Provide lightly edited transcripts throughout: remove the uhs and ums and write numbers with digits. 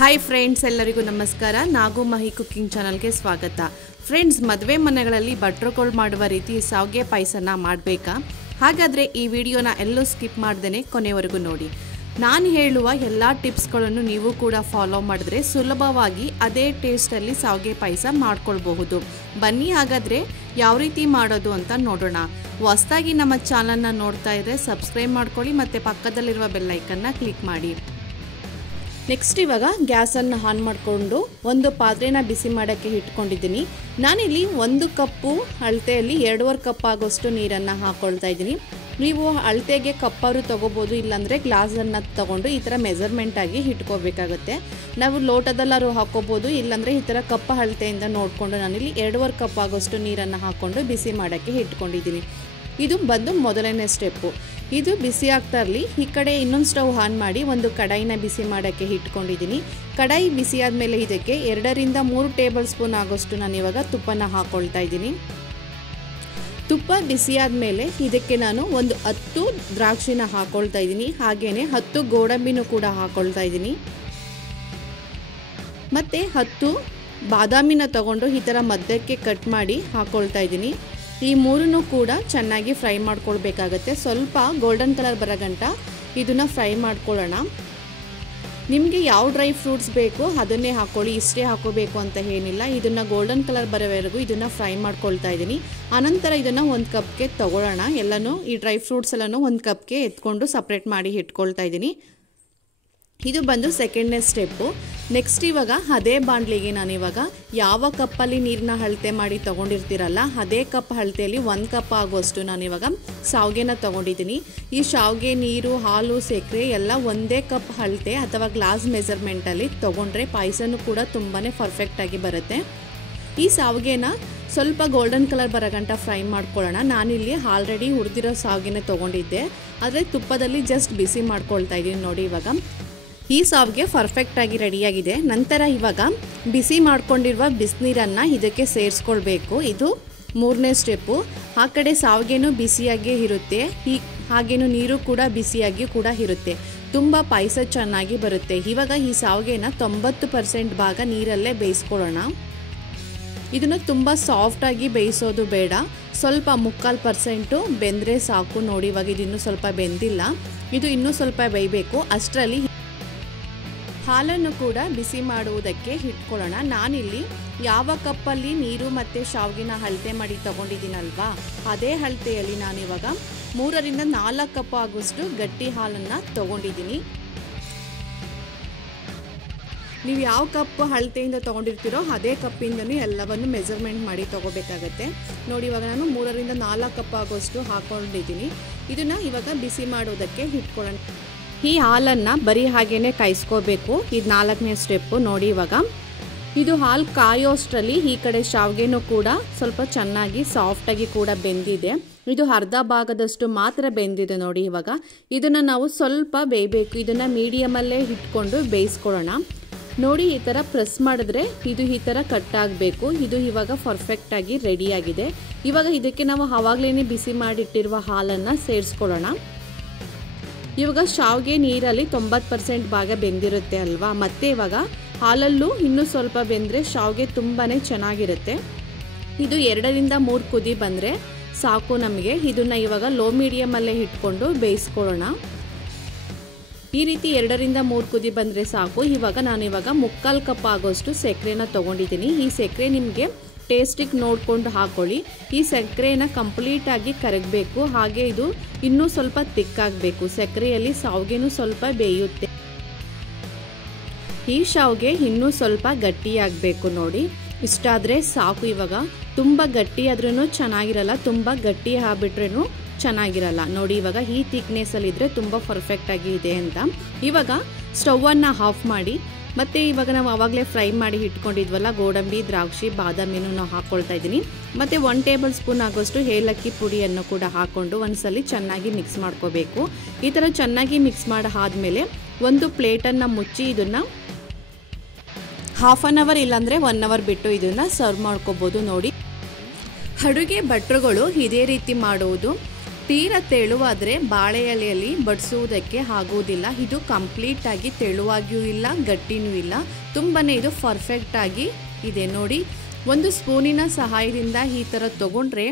Hi friends, ಎಲ್ಲರಿಗೂ ನಮಸ್ಕಾರ. ನಾಗು ಮಹಿ cooking ಚಾನಲ್ಗೆ ಸ್ವಾಗತ. ಫ್ರೆಂಡ್ಸ್, ಮದುವೆ ಮನೆಗಳಲ್ಲಿ ಭಟ್ರುಗಳು ಮಾಡುವ ರೀತಿ ಶಾವಿಗೆ ಪಾಯಸನ ಮಾಡಬೇಕಾ? ಹಾಗಾದರೆ ಈ ವಿಡಿಯೋನ ಎಲ್ಲೂ ಸ್ಕಿಪ್ ಮಾಡ್ದೇ ಕೊನೆವರೆಗೂ ನೋಡಿ. ನಾನು ಹೇಳುವ ಎಲ್ಲ ಟಿಪ್ಸ್ಗಳನ್ನು ನೀವು ಕೂಡ ಫಾಲೋ ಮಾಡಿದ್ರೆ ಸುಲಭವಾಗಿ ಅದೇ ಟೇಸ್ಟಲ್ಲಿ ಶಾವಿಗೆ ಪಾಯಸ ಮಾಡ್ಕೊಳ್ಬಹುದು. ಬನ್ನಿ ಹಾಗಾದರೆ ಯಾವ ರೀತಿ ಮಾಡೋದು ಅಂತ ನೋಡೋಣ. ಹೊಸದಾಗಿ ನಮ್ಮ ಚಾನಲ್ನ ನೋಡ್ತಾ ಇದ್ದರೆ ಸಬ್ಸ್ಕ್ರೈಬ್ ಮಾಡ್ಕೊಳ್ಳಿ ಮತ್ತು ಪಕ್ಕದಲ್ಲಿರುವ ಬೆಲ್ ಐಕನ್ನ ಕ್ಲಿಕ್ ಮಾಡಿ. ನೆಕ್ಸ್ಟ್ ಇವಾಗ ಗ್ಯಾಸನ್ನು ಆನ್ ಮಾಡಿಕೊಂಡು ಒಂದು ಪಾತ್ರೆನ ಬಿಸಿ ಮಾಡೋಕ್ಕೆ ಇಟ್ಕೊಂಡಿದ್ದೀನಿ. ನಾನಿಲ್ಲಿ 1 ಕಪ್ಪು ಅಳತೆಯಲ್ಲಿ 2.5 ಕಪ್ ಆಗೋಷ್ಟು ನೀರನ್ನು ಹಾಕ್ಕೊಳ್ತಾ ಇದ್ದೀನಿ. ನೀವು ಅಳತೆಗೆ ಕಪ್ಪಾರು ತೊಗೋಬೋದು, ಇಲ್ಲಾಂದರೆ ಗ್ಲಾಸನ್ನು ತೊಗೊಂಡು ಈ ಥರ ಮೆಜರ್ಮೆಂಟಾಗಿ ಇಟ್ಕೋಬೇಕಾಗುತ್ತೆ. ನಾವು ಲೋಟದಲ್ಲಾರು ಹಾಕ್ಕೋಬೋದು, ಇಲ್ಲಾಂದರೆ ಈ ಥರ ಕಪ್ಪ ಅಳತೆಯಿಂದ ನೋಡಿಕೊಂಡು ನಾನಿಲ್ಲಿ 2.5 ಕಪ್ ಆಗೋಷ್ಟು ನೀರನ್ನು ಹಾಕ್ಕೊಂಡು ಬಿಸಿ ಮಾಡೋಕ್ಕೆ ಇಟ್ಕೊಂಡಿದ್ದೀನಿ. ಇದು ಬಂದು ಮೊದಲನೇ ಸ್ಟೆಪ್ಪು. ಇದು ಬಿಸಿ ಆಗ್ತಾ ಇರಲಿ. ಈ ಕಡೆ ಇನ್ನೊಂದು ಸ್ಟವ್ ಆನ್ ಮಾಡಿ ಒಂದು ಕಡಾಯಿನ ಬಿಸಿ ಮಾಡೋಕ್ಕೆ ಇಟ್ಕೊಂಡಿದ್ದೀನಿ. ಕಡಾಯಿ ಬಿಸಿ ಆದಮೇಲೆ ಇದಕ್ಕೆ 2 ರಿಂದ 3 ಟೇಬಲ್ ಸ್ಪೂನ್ ಆಗೋಷ್ಟು ನಾನು ಇವಾಗ ತುಪ್ಪನ ಹಾಕ್ಕೊಳ್ತಾ ಇದ್ದೀನಿ. ತುಪ್ಪ ಬಿಸಿ ಆದಮೇಲೆ ಇದಕ್ಕೆ ನಾನು ಒಂದು 10 ದ್ರಾಕ್ಷಿನ ಹಾಕ್ಕೊಳ್ತಾ ಇದ್ದೀನಿ. ಹಾಗೆಯೇ 10 ಗೋಡಂಬಿನೂ ಕೂಡ ಹಾಕ್ಕೊಳ್ತಾ ಇದ್ದೀನಿ. ಮತ್ತು 10 ಬಾದಾಮಿನ ತಗೊಂಡು ಈ ಥರ ಮಧ್ಯಕ್ಕೆ ಕಟ್ ಮಾಡಿ ಹಾಕ್ಕೊಳ್ತಾ ಇದ್ದೀನಿ. ಈ ಮೂರನ್ನು ಕೂಡ ಚೆನ್ನಾಗಿ ಫ್ರೈ ಮಾಡ್ಕೊಳ್ಬೇಕಾಗತ್ತೆ. ಸ್ವಲ್ಪ ಗೋಲ್ಡನ್ ಕಲರ್ ಬರೋ ಗಂಟ ಇದನ್ನು ಫ್ರೈ ಮಾಡ್ಕೊಳ್ಳೋಣ. ನಿಮಗೆ ಯಾವ ಡ್ರೈ ಫ್ರೂಟ್ಸ್ ಬೇಕು ಅದನ್ನೇ ಹಾಕ್ಕೊಳ್ಳಿ, ಇಷ್ಟೇ ಹಾಕೋಬೇಕು ಅಂತ ಏನಿಲ್ಲ. ಇದನ್ನು ಗೋಲ್ಡನ್ ಕಲರ್ ಬರೋವರೆಗೂ ಇದನ್ನು ಫ್ರೈ ಮಾಡ್ಕೊಳ್ತಾ ಇದ್ದೀನಿ. ಆನಂತರ ಇದನ್ನು 1 ಕಪ್ಗೆ ತೊಗೊಳ್ಳೋಣ. ಎಲ್ಲನೂ ಈ ಡ್ರೈ ಫ್ರೂಟ್ಸ್ ಎಲ್ಲನೂ 1 ಕಪ್ಗೆ ಎತ್ಕೊಂಡು ಸಪ್ರೇಟ್ ಮಾಡಿ ಇಟ್ಕೊಳ್ತಾ ಇದ್ದೀನಿ. ಇದು ಬಂದು ಸೆಕೆಂಡ್ನೇ ಸ್ಟೆಪ್ಪು. ನೆಕ್ಸ್ಟ್ ಇವಾಗ ಅದೇ ಬಾಣಲಿಗೆ ನಾನಿವಾಗ ಯಾವ ಕಪ್ಪಲ್ಲಿ ನೀರನ್ನ ಅಳತೆ ಮಾಡಿ ತೊಗೊಂಡಿರ್ತೀರಲ್ಲ ಅದೇ ಕಪ್ ಅಳತೆಯಲ್ಲಿ 1 ಕಪ್ ಆಗುವಷ್ಟು ನಾನಿವಾಗ ಶಾವಿಗೆನ ತೊಗೊಂಡಿದ್ದೀನಿ. ಈ ಶಾವಿಗೆ, ನೀರು, ಹಾಲು, ಸಕ್ಕರೆ ಎಲ್ಲ ಒಂದೇ ಕಪ್ ಅಳತೆ ಅಥವಾ ಗ್ಲಾಸ್ ಮೆಜರ್ಮೆಂಟಲ್ಲಿ ತೊಗೊಂಡ್ರೆ ಪಾಯಸನೂ ಕೂಡ ತುಂಬಾ ಪರ್ಫೆಕ್ಟಾಗಿ ಬರುತ್ತೆ. ಈ ಶಾವಿಗೆನ ಸ್ವಲ್ಪ ಗೋಲ್ಡನ್ ಕಲರ್ ಬರೋ ಗಂಟ ಫ್ರೈ ಮಾಡ್ಕೊಳ್ಳೋಣ. ನಾನಿಲ್ಲಿ ಆಲ್ರೆಡಿ ಹುರಿದಿರೋ ಶಾವಿಗೆನ ತೊಗೊಂಡಿದ್ದೆ, ಆದರೆ ತುಪ್ಪದಲ್ಲಿ ಜಸ್ಟ್ ಬಿಸಿ ಮಾಡ್ಕೊಳ್ತಾ ಇದ್ದೀನಿ. ನೋಡಿ, ಇವಾಗ ಈ ಶಾವಿಗೆ ಪರ್ಫೆಕ್ಟಾಗಿ ರೆಡಿಯಾಗಿದೆ. ನಂತರ ಇವಾಗ ಬಿಸಿ ಮಾಡ್ಕೊಂಡಿರುವ ಬಿಸಿನೀರನ್ನು ಇದಕ್ಕೆ ಸೇರಿಸ್ಕೊಳ್ಬೇಕು. ಇದು 3ನೇ ಸ್ಟೆಪ್ಪು. ಆ ಕಡೆ ಶಾವಿಗೆನೂ ಬಿಸಿಯಾಗಿ ಇರುತ್ತೆ, ಹಾಗೇನು ನೀರು ಕೂಡ ಬಿಸಿಯಾಗಿ ಕೂಡ ಇರುತ್ತೆ. ತುಂಬ ಪಾಯಸ ಚೆನ್ನಾಗಿ ಬರುತ್ತೆ. ಇವಾಗ ಈ ಶಾವಿಗೆನ 90% ಭಾಗ ನೀರಲ್ಲೇ ಬೇಯಿಸ್ಕೊಳ್ಳೋಣ. ಇದನ್ನು ತುಂಬ ಸಾಫ್ಟಾಗಿ ಬೇಯಿಸೋದು ಬೇಡ, ಸ್ವಲ್ಪ 3/4% ಬೆಂದರೆ ಸಾಕು. ನೋಡಿ, ಇವಾಗ ಇದು ಇನ್ನೂ ಸ್ವಲ್ಪ ಬೆಂದಿಲ್ಲ, ಇದು ಇನ್ನೂ ಸ್ವಲ್ಪ ಬೇಯಬೇಕು. ಅಷ್ಟರಲ್ಲಿ ಹಾಲನ್ನು ಕೂಡ ಬಿಸಿ ಮಾಡುವುದಕ್ಕೆ ಇಟ್ಕೊಳ್ಳೋಣ. ನಾನಿಲ್ಲಿ ಯಾವ ಕಪ್ಪಲ್ಲಿ ನೀರು ಮತ್ತು ಶಾವಿಗೆನ ಅಳತೆ ಮಾಡಿ ತೊಗೊಂಡಿದ್ದೀನಲ್ವಾ ಅದೇ ಅಳತೆಯಲ್ಲಿ ನಾನಿವಾಗ 3 ರಿಂದ 4 ಕಪ್ ಆಗೋಷ್ಟು ಗಟ್ಟಿ ಹಾಲನ್ನು ತೊಗೊಂಡಿದ್ದೀನಿ. ನೀವು ಯಾವ ಕಪ್ ಅಳತೆಯಿಂದ ತೊಗೊಂಡಿರ್ತೀರೋ ಅದೇ ಕಪ್ಪಿಂದನೂ ಎಲ್ಲವನ್ನು ಮೆಜರ್ಮೆಂಟ್ ಮಾಡಿ ತೊಗೋಬೇಕಾಗತ್ತೆ. ನೋಡಿ, ಇವಾಗ ನಾನು 3 ರಿಂದ 4 ಕಪ್ ಆಗೋಷ್ಟು ಹಾಕ್ಕೊಂಡಿದ್ದೀನಿ. ಇದನ್ನು ಇವಾಗ ಬಿಸಿ ಮಾಡೋದಕ್ಕೆ ಇಟ್ಕೊಳ್ಳೋಣ. ಈ ಹಾಲನ್ನು ಬರೀ ಹಾಗೇ ಕಾಯಿಸ್ಕೋಬೇಕು. ಇದು 4ನೇ ಸ್ಟೆಪ್ಪು. ನೋಡಿ, ಇವಾಗ ಇದು ಹಾಲು ಕಾಯೋಷ್ಟರಲ್ಲಿ ಈ ಕಡೆ ಶಾವಿಗೆನೂ ಕೂಡ ಸ್ವಲ್ಪ ಚೆನ್ನಾಗಿ ಸಾಫ್ಟಾಗಿ ಕೂಡ ಬೆಂದಿದೆ. ಇದು ಅರ್ಧ ಭಾಗದಷ್ಟು ಮಾತ್ರ ಬೆಂದಿದೆ. ನೋಡಿ, ಇವಾಗ ಇದನ್ನು ನಾವು ಸ್ವಲ್ಪ ಬೇಯಬೇಕು. ಇದನ್ನು ಮೀಡಿಯಮಲ್ಲೇ ಇಟ್ಕೊಂಡು ಬೇಯಿಸ್ಕೊಳ್ಳೋಣ. ನೋಡಿ, ಈ ಥರ ಪ್ರೆಸ್ ಮಾಡಿದ್ರೆ ಇದು ಈ ಥರ ಕಟ್ ಆಗಬೇಕು. ಇದು ಇವಾಗ ಪರ್ಫೆಕ್ಟಾಗಿ ರೆಡಿಯಾಗಿದೆ. ಇವಾಗ ಇದಕ್ಕೆ ನಾವು ಆವಾಗಲೇ ಬಿಸಿ ಮಾಡಿಟ್ಟಿರುವ ಹಾಲನ್ನು ಸೇರಿಸ್ಕೊಳ್ಳೋಣ. ಇವಾಗ ಶಾವಿಗೆ ನೀರಲ್ಲಿ 90% ಭಾಗ ಬೆಂದಿರುತ್ತೆ ಅಲ್ವಾ, ಮತ್ತೆ ಇವಾಗ ಹಾಲಲ್ಲೂ ಇನ್ನೂ ಸ್ವಲ್ಪ ಬೆಂದರೆ ಶಾವಿಗೆ ತುಂಬಾ ಚೆನ್ನಾಗಿರುತ್ತೆ. ಇದು 2 ರಿಂದ 3 ಕುದಿ ಬಂದರೆ ಸಾಕು ನಮಗೆ. ಇದನ್ನು ಇವಾಗ ಲೋ ಮೀಡಿಯಮಲ್ಲೇ ಇಟ್ಕೊಂಡು ಬೇಯಿಸ್ಕೊಳ್ಳೋಣ. ಈ ರೀತಿ 2 ರಿಂದ 3 ಕುದಿ ಬಂದರೆ ಸಾಕು. ಇವಾಗ ನಾನಿವಾಗ 3/4 ಕಪ್ ಆಗೋಷ್ಟು ಸಕ್ಕರೆನ ತೊಗೊಂಡಿದ್ದೀನಿ. ಈ ಸಕ್ಕರೆ ನಿಮಗೆ ಟೇಸ್ಟಿಗೆ ನೋಡಿಕೊಂಡು ಹಾಕೊಳ್ಳಿ. ಈ ಸಕ್ಕರೆನ ಕಂಪ್ಲೀಟಾಗಿ ಕರಗಬೇಕು, ಹಾಗೆ ಇದು ಇನ್ನೂ ಸ್ವಲ್ಪ ತಿಕ್ಕಾಗಬೇಕು. ಸಕ್ಕರೆಯಲ್ಲಿ ಶಾವಿಗೆನೂ ಸ್ವಲ್ಪ ಬೇಯುತ್ತೆ. ಈ ಶಾವಿಗೆ ಇನ್ನೂ ಸ್ವಲ್ಪ ಗಟ್ಟಿಯಾಗಬೇಕು. ನೋಡಿ, ಇಷ್ಟಾದರೆ ಸಾಕು. ಇವಾಗ ತುಂಬ ಗಟ್ಟಿ ಆದ್ರೂ ಚೆನ್ನಾಗಿರಲ್ಲ, ತುಂಬ ಗಟ್ಟಿ ಆಗಿಬಿಟ್ರೂ ಚೆನ್ನಾಗಿರಲ್ಲ. ನೋಡಿ, ಇವಾಗ ಈ ಥಿಕ್ನೆಸ್ಸಲ್ಲಿದ್ದರೆ ತುಂಬ ಪರ್ಫೆಕ್ಟಾಗಿ ಇದೆ ಅಂತ. ಇವಾಗ ಸ್ಟವನ್ನು ಆಫ್ ಮಾಡಿ ಮತ್ತು ಇವಾಗ ನಾವು ಆವಾಗಲೇ ಫ್ರೈ ಮಾಡಿ ಇಟ್ಕೊಂಡಿದ್ವಲ್ಲ ಗೋಡಂಬಿ, ದ್ರಾಕ್ಷಿ, ಬಾದಾಮಿನೂ ನಾವು ಹಾಕ್ಕೊಳ್ತಾ ಇದ್ದೀನಿ. ಮತ್ತು 1 ಟೇಬಲ್ ಸ್ಪೂನ್ ಆಗೋಷ್ಟು ಏಲಕ್ಕಿ ಪುಡಿಯನ್ನು ಕೂಡ ಹಾಕ್ಕೊಂಡು ಒಂದ್ಸಲಿ ಚೆನ್ನಾಗಿ ಮಿಕ್ಸ್ ಮಾಡ್ಕೋಬೇಕು. ಈ ಥರ ಚೆನ್ನಾಗಿ ಮಿಕ್ಸ್ ಮಾಡಿ ಆದಮೇಲೆ ಒಂದು ಪ್ಲೇಟನ್ನು ಮುಚ್ಚಿ ಇದನ್ನು ½ ಅವರ್ ಇಲ್ಲಾಂದರೆ 1 ಅವರ್ ಬಿಟ್ಟು ಇದನ್ನು ಸರ್ವ್ ಮಾಡ್ಕೋಬೋದು. ನೋಡಿ, ಅಡುಗೆ ಭಟ್ರುಗಳು ಇದೇ ರೀತಿ ಮಾಡುವುದು ತೀರಾ ತೆಳುವಾದರೆ ಬಾಳೆ ಎಲೆಯಲ್ಲಿ ಬಡಿಸುವುದಕ್ಕೆ ಆಗುವುದಿಲ್ಲ. ಇದು ಕಂಪ್ಲೀಟಾಗಿ ತೆಳುವಾಗಿಯೂ ಇಲ್ಲ, ಗಟ್ಟಿನೂ ಇಲ್ಲ, ತುಂಬಾ ಇದು ಪರ್ಫೆಕ್ಟಾಗಿ ಇದೆ ನೋಡಿ. ಒಂದು ಸ್ಪೂನಿನ ಸಹಾಯದಿಂದ ಈ ಥರ ತೊಗೊಂಡ್ರೆ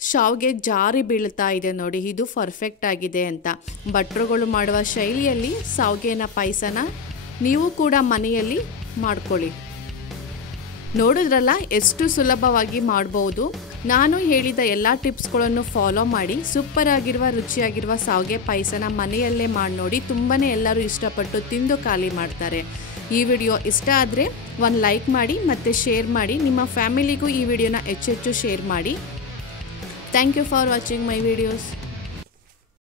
ಶಾವಿಗೆ ಜಾರಿ ಬೀಳ್ತಾ ಇದೆ ನೋಡಿ. ಇದು ಪರ್ಫೆಕ್ಟ್ ಆಗಿದೆ ಅಂತ. ಭಟ್ರುಗಳು ಮಾಡುವ ಶೈಲಿಯಲ್ಲಿ ಶಾವಿಗೆನ ಪಾಯಸನ ನೀವು ಕೂಡ ಮನೆಯಲ್ಲಿ ಮಾಡ್ಕೊಳ್ಳಿ. ನೋಡಿದ್ರಲ್ಲ ಎಷ್ಟು ಸುಲಭವಾಗಿ ಮಾಡ್ಬೋದು. ನಾನು ಹೇಳಿದ ಎಲ್ಲ ಟಿಪ್ಸ್ಗಳನ್ನು ಫಾಲೋ ಮಾಡಿ ಸೂಪರ್ ಆಗಿರುವ ರುಚಿಯಾಗಿರುವ ಶಾವಿಗೆ ಪಾಯಸನ ಮನೆಯಲ್ಲೇ ಮಾಡಿ ನೋಡಿ. ತುಂಬಾ ಎಲ್ಲರೂ ಇಷ್ಟಪಟ್ಟು ತಿಂದು ಖಾಲಿ ಮಾಡ್ತಾರೆ. ಈ ವಿಡಿಯೋ ಇಷ್ಟ ಆದರೆ ಒಂದು ಲೈಕ್ ಮಾಡಿ ಮತ್ತು ಶೇರ್ ಮಾಡಿ. ನಿಮ್ಮ ಫ್ಯಾಮಿಲಿಗೂ ಈ ವಿಡಿಯೋನ ಹೆಚ್ಚೆಚ್ಚು ಶೇರ್ ಮಾಡಿ. Thank you for watching my videos.